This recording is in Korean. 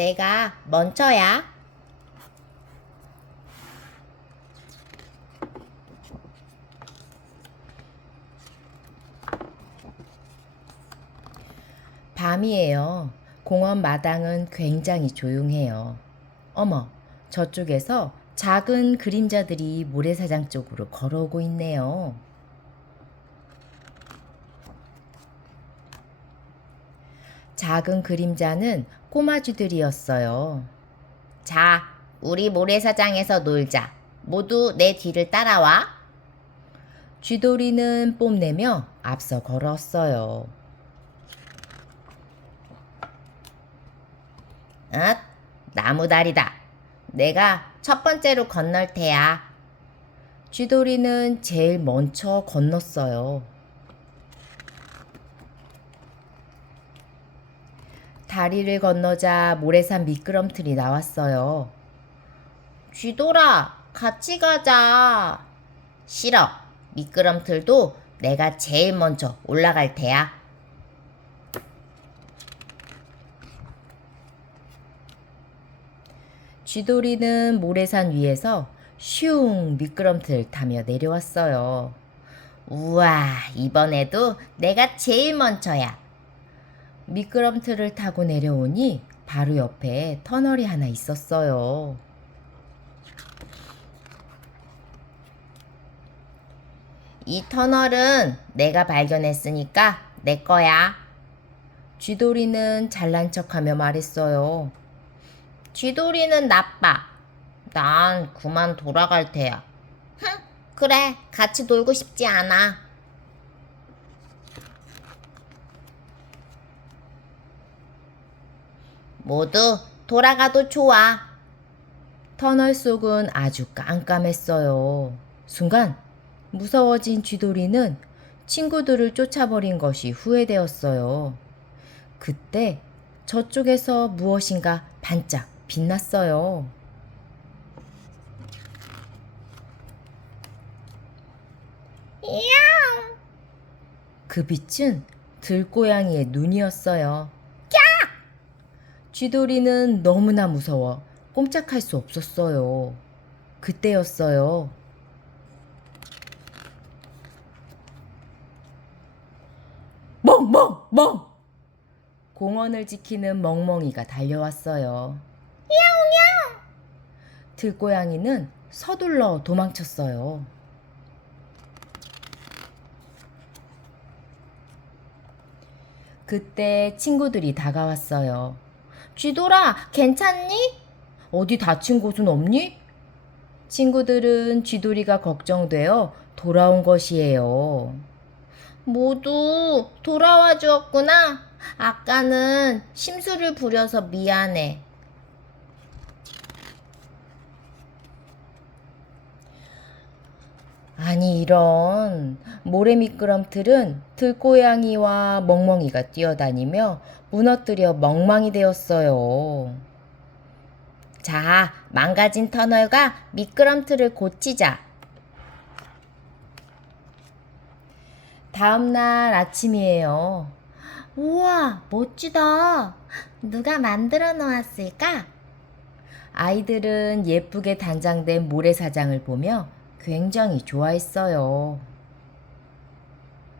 내가 먼저야. 밤이에요. 공원 마당은 굉장히 조용해요. 어머, 저쪽에서 작은 그림자들이 모래사장 쪽으로 걸어오고 있네요. 작은 그림자는 꼬마쥐들이었어요. 자, 우리 모래사장에서 놀자. 모두 내 뒤를 따라와. 쥐돌이는 뽐내며 앞서 걸었어요. 응? 나무다리다. 내가 첫 번째로 건널 테야. 쥐돌이는 제일 먼저 건넜어요. 다리를 건너자 모래산 미끄럼틀이 나왔어요. 쥐돌아, 같이 가자. 싫어. 미끄럼틀도 내가 제일 먼저 올라갈 테야. 쥐돌이는 모래산 위에서 슝 미끄럼틀 타며 내려왔어요. 우와, 이번에도 내가 제일 먼저야. 미끄럼틀을 타고 내려오니 바로 옆에 터널이 하나 있었어요. 이 터널은 내가 발견했으니까 내 거야. 쥐돌이는 잘난 척하며 말했어요. 쥐돌이는 나빠. 난 그만 돌아갈 테야. 흥, 그래. 같이 놀고 싶지 않아. 모두 돌아가도 좋아. 터널 속은 아주 깜깜했어요. 순간 무서워진 쥐돌이는 친구들을 쫓아버린 것이 후회되었어요. 그때 저쪽에서 무엇인가 반짝 빛났어요. 그 빛은 들고양이의 눈이었어요. 쥐돌이는 너무나 무서워 꼼짝할 수 없었어요. 그때였어요. 멍멍 멍! 공원을 지키는 멍멍이가 달려왔어요. 야옹야옹! 들고양이는 서둘러 도망쳤어요. 그때 친구들이 다가왔어요. 쥐돌아, 괜찮니? 어디 다친 곳은 없니? 친구들은 쥐돌이가 걱정되어 돌아온 것이에요. 모두 돌아와 주었구나. 아까는 심술을 부려서 미안해. 아니 이런 모래 미끄럼틀은 들고양이와 멍멍이가 뛰어다니며 무너뜨려 멍망이 되었어요. 자, 망가진 터널과 미끄럼틀을 고치자. 다음 날 아침이에요. 우와, 멋지다. 누가 만들어 놓았을까? 아이들은 예쁘게 단장된 모래사장을 보며 굉장히 좋아했어요.